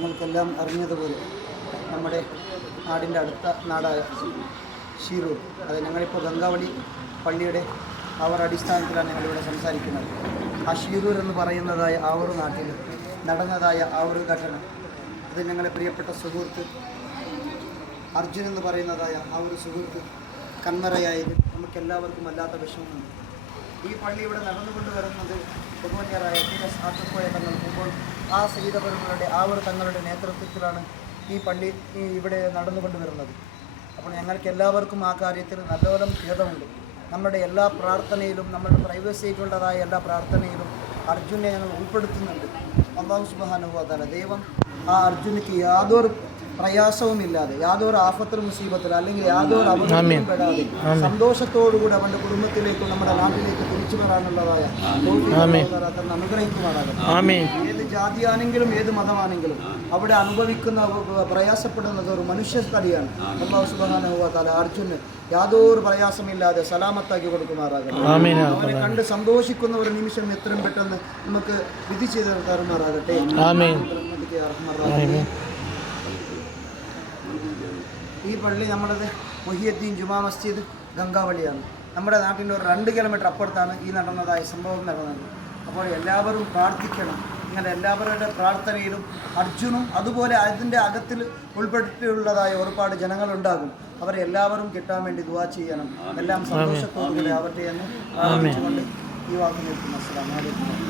നിങ്ങൾക്കെല്ലാം അറിഞ്ഞതുപോലെ നമ്മുടെ നാടിൻ്റെ അടുത്ത നാടായ ഷീറൂർ, അത് ഞങ്ങളിപ്പോൾ ഗംഗാവളി പള്ളിയുടെ അടിസ്ഥാനത്തിലാണ് ഞങ്ങളിവിടെ സംസാരിക്കുന്നത്. ആ ഷീറൂർ എന്ന് പറയുന്നതായ ആ ഒരു നാട്ടിൽ നടന്നതായ ആ ഒരു ഘട്ടന, അത് ഞങ്ങളുടെ പ്രിയപ്പെട്ട സുഹൃത്ത് അർജുൻ എന്ന് പറയുന്നതായ ആ ഒരു സുഹൃത്ത് കന്മറയായത് നമുക്കെല്ലാവർക്കും വല്ലാത്ത വിഷമമുണ്ട്. ഈ പള്ളി ഇവിടെ നടന്നുകൊണ്ട് വരുന്നത് ബഹുമാന്യരായ ആറ്റക്കോയ തങ്ങൾ ഇപ്പോൾ ആ സയ്യിദവറുകളുടെ ആ ഒരു തങ്ങളുടെ നേതൃത്വത്തിലാണ് ഈ പള്ളി ഇവിടെ നടന്നുകൊണ്ട് വരുന്നത്. അപ്പോൾ ഞങ്ങൾക്ക് എല്ലാവർക്കും ആ കാര്യത്തിൽ നല്ലോണം ഖേദമുണ്ട്. നമ്മുടെ എല്ലാ പ്രാർത്ഥനയിലും, നമ്മുടെ പ്രൈവസിക്കുള്ളതായ എല്ലാ പ്രാർത്ഥനയിലും അർജുനെ ഞങ്ങൾ ഉൾപ്പെടുത്തുന്നുണ്ട്. അല്ലാഹു സുബ്ഹാനഹു വ തആല ദൈവം ആ അർജുനക്ക് യാതൊരു പ്രയാസവുമില്ലാതെ, യാതൊരു ആഫത്തും മുസീബത്തിലും അല്ലെങ്കിൽ യാതൊരു അപകടത്തിലും പെടാതെ സന്തോഷത്തോടുകൂടി അവൻ്റെ കുടുംബത്തിലേക്കും നമ്മുടെ നാട്ടിലേക്ക് തിരിച്ചു വരാനുള്ളതായ അനുഗ്രഹിക്കുമാറാകട്ടെ. ഏത് ജാതിയാണെങ്കിലും ഏത് മതമാണെങ്കിലും അവിടെ അനുഭവിക്കുന്ന പ്രയാസപ്പെടുന്നത് ഒരു മനുഷ്യത്തടിയാണ്. അല്ലാഹു സുബ്ഹാനഹു വ തആല അർജുന് യാതൊരു പ്രയാസമില്ലാതെ സലാമത്താക്കി കൊടുക്കുമാറാകട്ടെ. അവനെ കണ്ട് സന്തോഷിക്കുന്ന ഒരു നിമിഷം എത്രയും പെട്ടെന്ന് നമുക്ക് വിധി ചെയ്ത് തരുമാറാകട്ടെ. ഈ പള്ളി നമ്മളത് മുഹിയുദ്ദീൻ ജുമാ മസ്ജിദ് ഗംഗാവളിയാണ്. നമ്മുടെ നാട്ടിൻ്റെ ഒരു 2 കിലോമീറ്റർ അപ്പുറത്താണ് ഈ നടന്നതായ സംഭവം നടന്നത്. അപ്പോൾ എല്ലാവരും പ്രാർത്ഥിക്കണം. ഇങ്ങനെ എല്ലാവരുടെ പ്രാർത്ഥനയിലും അർജുനും അതുപോലെ അതിൻ്റെ അകത്തിൽ ഉൾപ്പെട്ടിട്ടുള്ളതായ ഒരുപാട് ജനങ്ങളുണ്ടാകും. അവരെ എല്ലാവരും കിട്ടാൻ വേണ്ടി ദുആ ചെയ്യണം. എല്ലാം സന്തോഷത്തോടുകൂടി ആവട്ടെ എന്ന് പ്രാർത്ഥിച്ചുകൊണ്ട് ഈ വാക്ക് നിർത്തുന്നു. അസ്സലാമു അലൈക്കും.